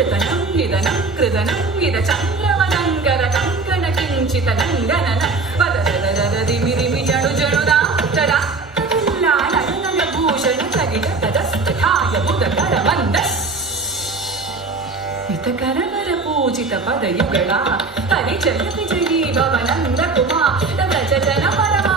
నృతనం నిదనం కృదనం నిద చంద్రమనంగర కంకణ కించిత నందనన వదదదదదిమిరిమి జడు జడుదా తదా తదల్లా నయనయ భూషణ తగిట తదస్తథాయ బుధకర వందస్ ಹಿತಕರವರ ಪೂಜಿತ ಪದಯುಗಳ ಹರಿಜಯ ವಿಜಯೀ ಭವನಂದ ಕುಮಾರ ವ್ರಜ ಜನ ಪರಮ